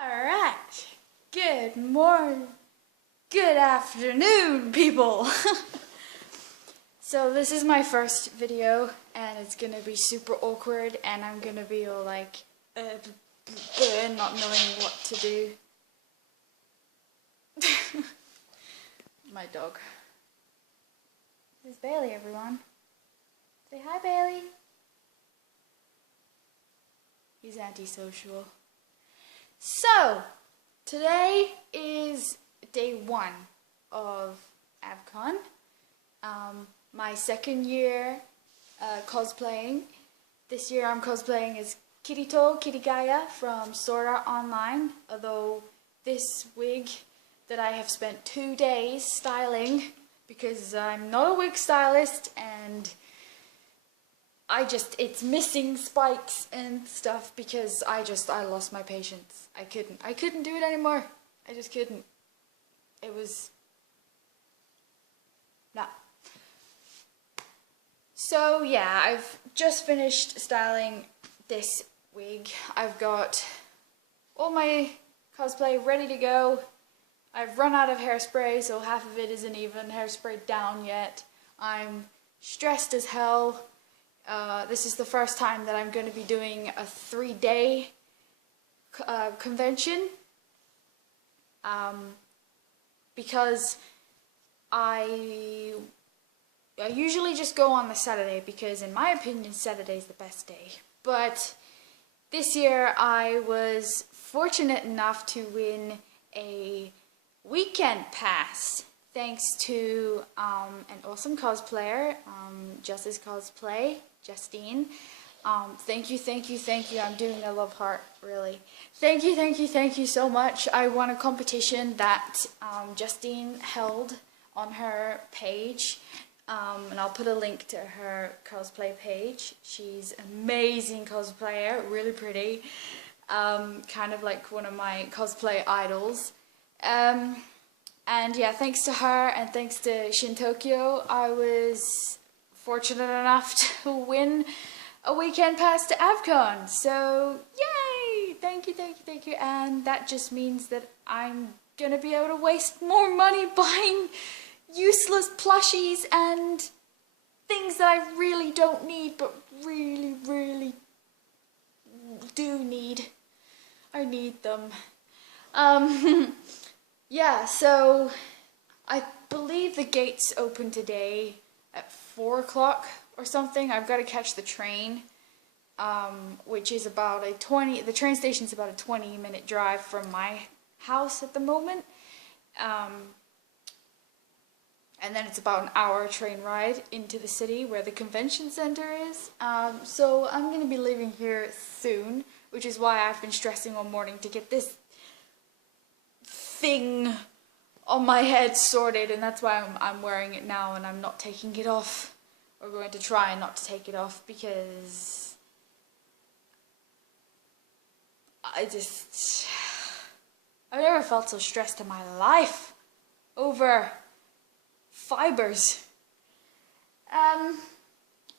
Alright, good morning, good afternoon, people. So this is my first video and it's gonna be super awkward and I'm gonna be all like, not knowing what to do. My dog. This is Bailey, everyone. Say hi, Bailey. He's antisocial. So, today is day one of AVCon, my second year cosplaying. This year I'm cosplaying as Kitty Gaia from Sword Art Online, although this wig that I have spent 2 days styling because I'm not a wig stylist and it's missing spikes and stuff because I lost my patience. I couldn't do it anymore. I just couldn't. It was, nah. So yeah, I've just finished styling this wig. I've got all my cosplay ready to go. I've run out of hairspray, so half of it isn't even hairsprayed down yet. I'm stressed as hell. This is the first time that I'm going to be doing a 3-day convention because I usually just go on the Saturday because in my opinion Saturday is the best day. But this year I was fortunate enough to win a weekend pass thanks to an awesome cosplayer, Loz Cosplay, Justine. Thank you. I'm doing a love heart, really. Thank you so much. I won a competition that Justine held on her page, and I'll put a link to her cosplay page. She's an amazing cosplayer, really pretty, kind of like one of my cosplay idols. And yeah, thanks to her and thanks to Shin Tokyo, I was fortunate enough to win a weekend pass to AVCon. So, yay! Thank you. And that just means that I'm gonna be able to waste more money buying useless plushies and things that I really don't need, but really do need. I need them. Yeah, so I believe the gates open today at 4 o'clock or something. I've got to catch the train, which is about the train station's about a 20-minute drive from my house at the moment. And then it's about an hour train ride into the city where the convention center is. So I'm going to be leaving here soon, which is why I've been stressing all morning to get this thing on my head sorted, and that's why I'm wearing it now and I'm not taking it off, or going to try not to take it off, because I've never felt so stressed in my life over fibers.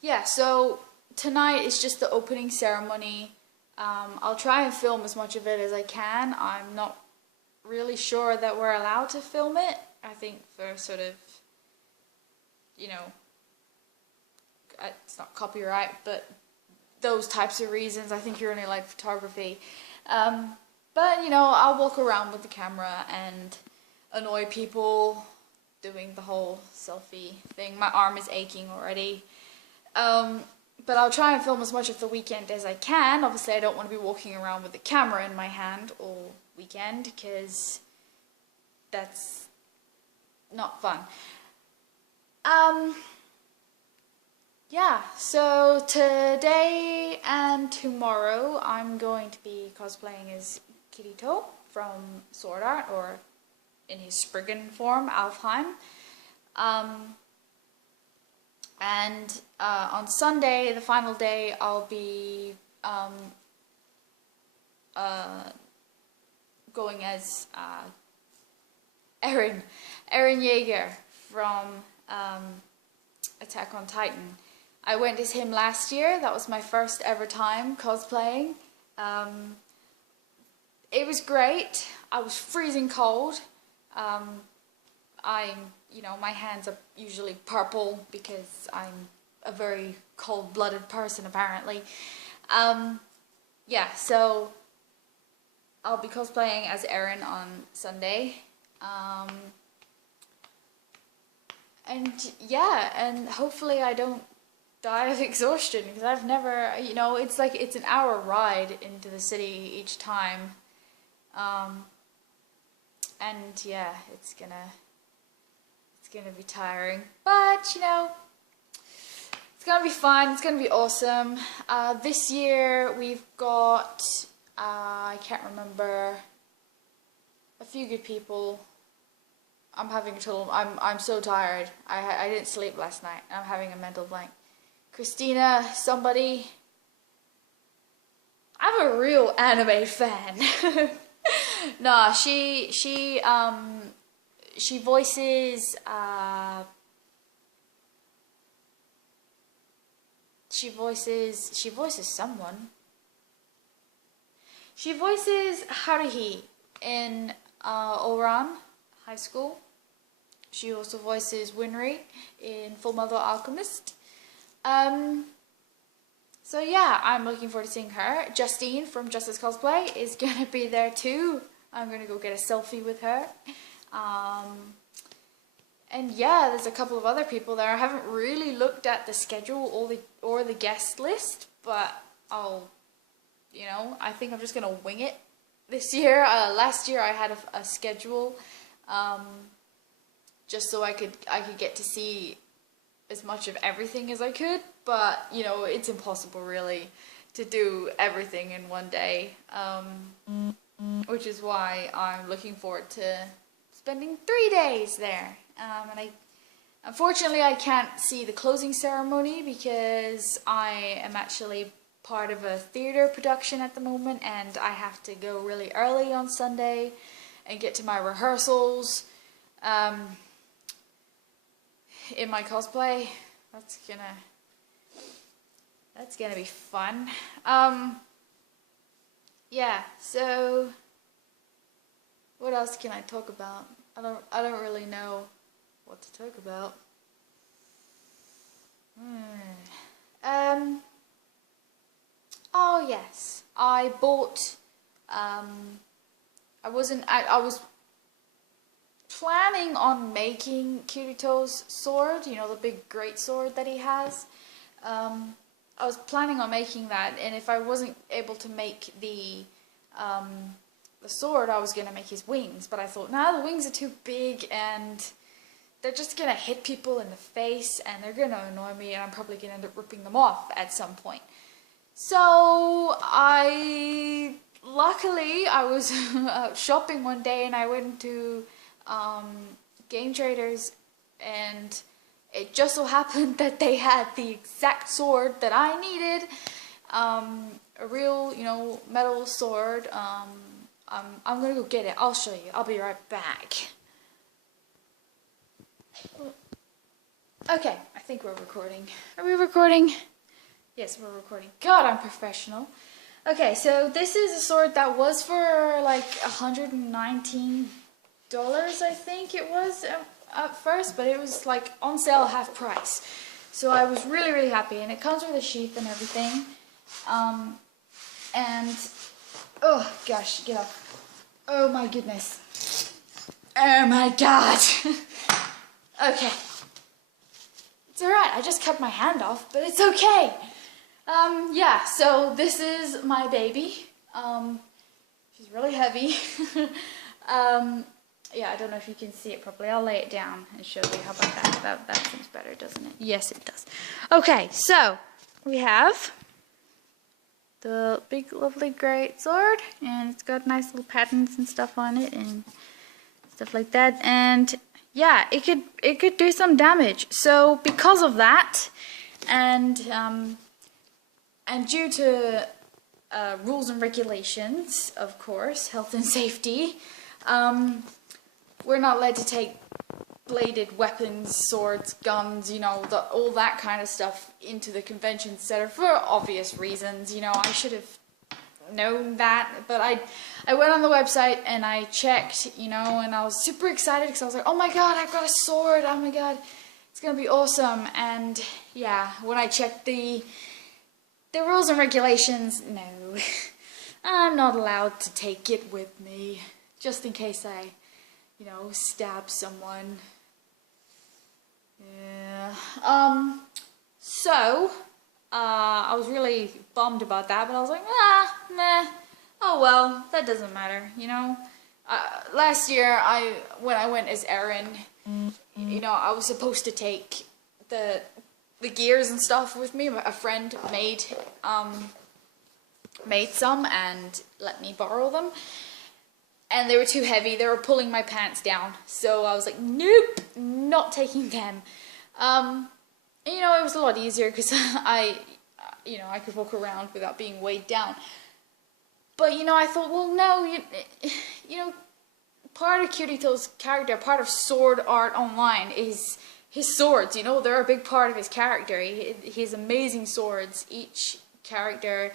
Yeah, so tonight is just the opening ceremony. I'll try and film as much of it as I can. I'm not really sure that we're allowed to film it. I think for sort of, it's not copyright, but those types of reasons. I think you're only allowed photography. But, I'll walk around with the camera and annoy people doing the whole selfie thing. My arm is aching already. But I'll try and film as much of the weekend as I can. Obviously, I don't want to be walking around with the camera in my hand all weekend because that's not fun. Yeah, so today and tomorrow I'm going to be cosplaying as Kirito from Sword Art, or in his Spriggan form, Alfheim. And on Sunday, the final day, I'll be going as Eren Yeager from Attack on Titan. I went as him last year. That was my first ever time cosplaying. it was great. I was freezing cold. My hands are usually purple because I'm a very cold-blooded person, apparently. Yeah, so I'll be cosplaying as Erin on Sunday. And yeah, and hopefully I don't die of exhaustion, because I've never, it's an hour ride into the city each time. And yeah, it's gonna be tiring, but it's gonna be fun. It's gonna be awesome. This year we've got I can't remember, a few good people. I'm so tired. I didn't sleep last night. I'm having a mental blank. Christina, somebody. I'm a real anime fan. Nah, she voices she voices someone. She voices Haruhi in Ouran High School. She also voices Winry in Fullmetal Alchemist. So yeah, I'm looking forward to seeing her. Justine from Loz Cosplay is gonna be there too. I'm gonna go get a selfie with her. And yeah, there's a couple of other people there. I haven't really looked at the schedule or the guest list, but I think I'm just gonna wing it this year. Last year I had a schedule, just so I could get to see as much of everything as I could, but it's impossible really to do everything in one day, which is why I'm looking forward to spending 3 days there. And unfortunately I can't see the closing ceremony because I am actually part of a theater production at the moment, and I have to go really early on Sunday and get to my rehearsals in my cosplay. That's gonna be fun. Yeah, so what else can I talk about? I don't really know what to talk about. Oh yes, I bought I was planning on making Kirito's sword, the big great sword that he has. I was planning on making that, and if I wasn't able to make the sword, I was gonna make his wings, but I thought, nah, the wings are too big and they're just gonna hit people in the face and they're gonna annoy me, and I'm probably gonna end up ripping them off at some point. So luckily I was shopping one day and I went to Game Traders, and it just so happened that they had the exact sword that I needed, a real, metal sword. I'm gonna go get it. I'll show you. I'll be right back. Okay, I think we're recording. Are we recording? Yes, we're recording. God, I'm professional. Okay, so this is a sword that was for like $119, I think it was at first, but it was like on sale half price. So I was really, really happy, and it comes with a sheath and everything. And oh gosh, get up. Oh my goodness. Oh my god. Okay. It's alright, I just cut my hand off, but it's okay. Yeah, so this is my baby. She's really heavy. Yeah, I don't know if you can see it properly. I'll lay it down and show you. How about that? That seems better, doesn't it? Yes, it does. Okay, so we have the big, lovely, great sword, and it's got nice little patterns and stuff on it and stuff like that. And yeah, it could do some damage. So because of that, and due to rules and regulations, of course, health and safety, we're not allowed to take bladed weapons, swords, guns, all that kind of stuff into the convention center for obvious reasons. I should have known that, but I went on the website and I checked, you know, and I was super excited because I was like, oh my god, I've got a sword, oh my god, it's gonna be awesome. And yeah, when I checked the rules and regulations, no, I'm not allowed to take it with me, just in case I, you know, stab someone. Yeah. So I was really bummed about that, but I was like, meh, oh well, that doesn't matter, you know. Last year, when I went as Erin, you know, I was supposed to take the gears and stuff with me. A friend made some and let me borrow them, and they were too heavy. They were pulling my pants down, so I was like, nope, not taking them. And, you know, it was a lot easier because I could walk around without being weighed down. But, you know, I thought, well, no, you know, part of Kirito's character, part of Sword Art Online is his swords, you know, they're a big part of his character. He has amazing swords. Each character,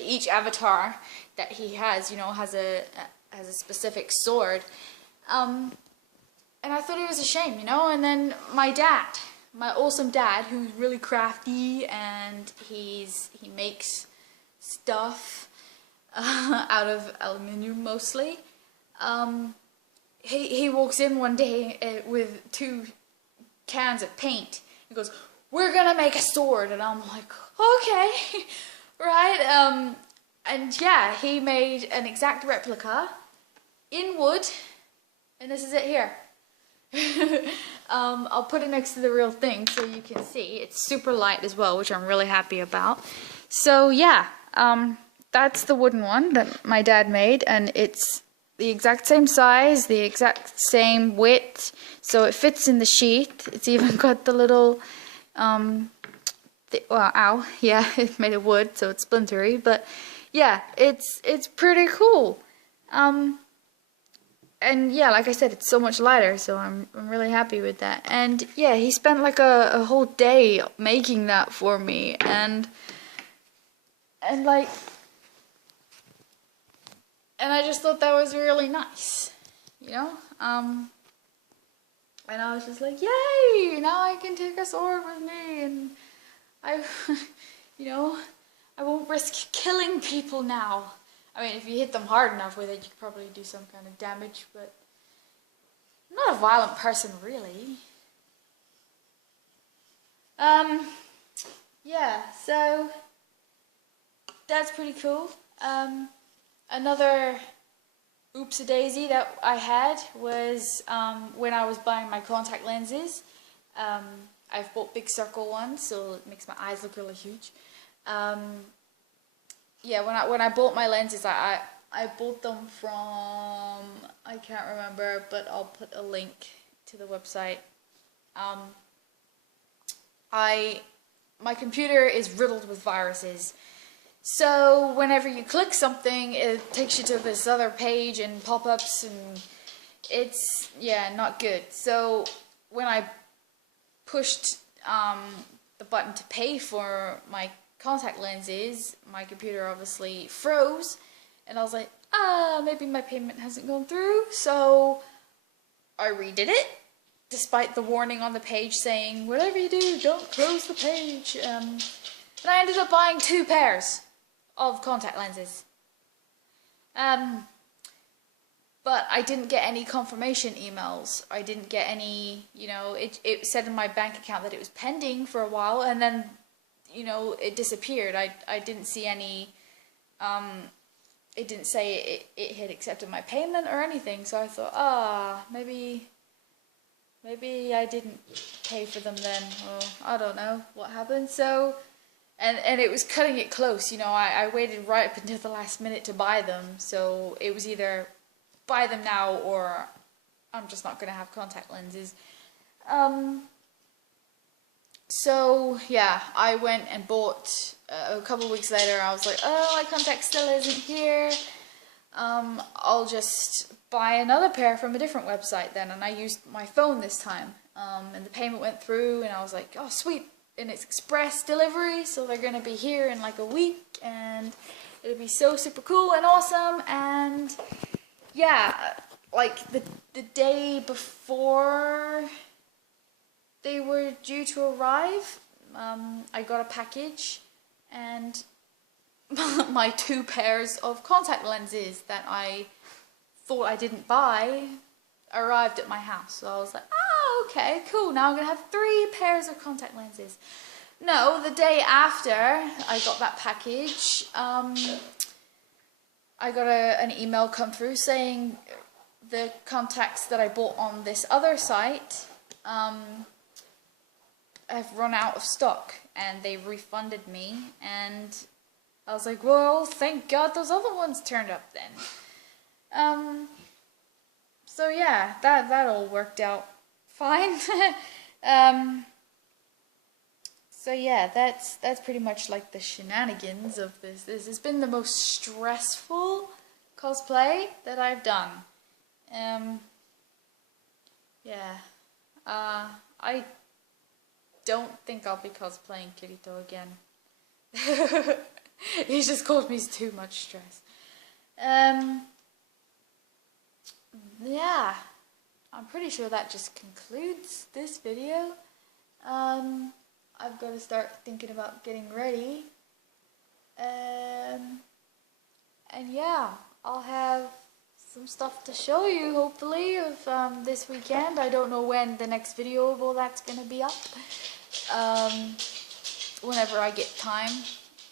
each avatar that he has, you know, has a specific sword. And I thought it was a shame, you know. And then my awesome dad, who's really crafty, and he makes stuff out of aluminium mostly. He walks in one day with 2 cans of paint. He goes, "We're gonna make a sword," and I'm like, okay, right. And yeah, he made an exact replica in wood, and this is it here. I'll put it next to the real thing so you can see. It's super light as well, which I'm really happy about. So yeah, that's the wooden one that my dad made, and it's the exact same size, the exact same width, so it fits in the sheath. It's even got the little, well, ow, yeah, it's made of wood, so it's splintery, but yeah, it's pretty cool. And yeah, like I said, it's so much lighter, so I'm really happy with that. And yeah, he spent like a whole day making that for me, and like, and I just thought that was really nice, you know. And I was just like, yay! Now I can take a sword with me, and you know, I won't risk killing people now. I mean, if you hit them hard enough with it, you could probably do some kind of damage, but I'm not a violent person, really. Yeah, so that's pretty cool. Another oopsie-daisy that I had was when I was buying my contact lenses. I've bought big circle ones, so it makes my eyes look really huge. Yeah, when I bought my lenses, I bought them from, I can't remember, but I'll put a link to the website. My computer is riddled with viruses, so whenever you click something, it takes you to this other page and pop-ups, and it's, yeah, not good. So when I pushed the button to pay for my contact lenses, my computer obviously froze, and I was like, maybe my payment hasn't gone through, so I redid it, despite the warning on the page saying, whatever you do, don't close the page. And I ended up buying 2 pairs of contact lenses. But I didn't get any confirmation emails. I didn't get any, you know, it said in my bank account that it was pending for a while, and then, you know, it disappeared. I didn't see any, it didn't say it had accepted my payment or anything, so I thought, maybe I didn't pay for them then, or I don't know what happened. So, and it was cutting it close, you know, I waited right up until the last minute to buy them, so it was either buy them now or I'm just not going to have contact lenses. So yeah, I went and bought, a couple weeks later, I was like, oh, my contact still isn't here. I'll just buy another pair from a different website then, and I used my phone this time. And the payment went through, and I was like, oh sweet, and it's express delivery, so they're gonna be here in like a week, and It'll be so super cool and awesome. And yeah, like the day before they were due to arrive, I got a package, and my 2 pairs of contact lenses that I thought I didn't buy arrived at my house. So I was like, oh, okay, cool. Now I'm going to have 3 pairs of contact lenses. No, the day after I got that package, I got an email come through saying the contacts that I bought on this other site have run out of stock, and they refunded me. And I was like, well, thank God those other ones turned up then. So yeah, that all worked out fine. So yeah, that's pretty much like the shenanigans of this. This has been the most stressful cosplay that I've done. Yeah, I don't think I'll be cosplaying Kirito again. He just caused me too much stress. Yeah, I'm pretty sure that just concludes this video. I've got to start thinking about getting ready. And yeah, I'll have some stuff to show you, hopefully, of this weekend. I don't know when the next video of all that's going to be up. Whenever I get time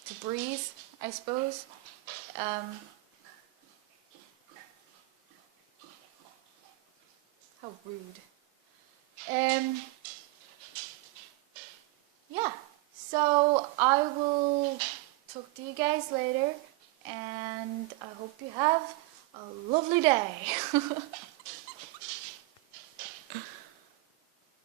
to breathe, I suppose. How rude. Yeah, so I will talk to you guys later, and I hope you have a lovely day.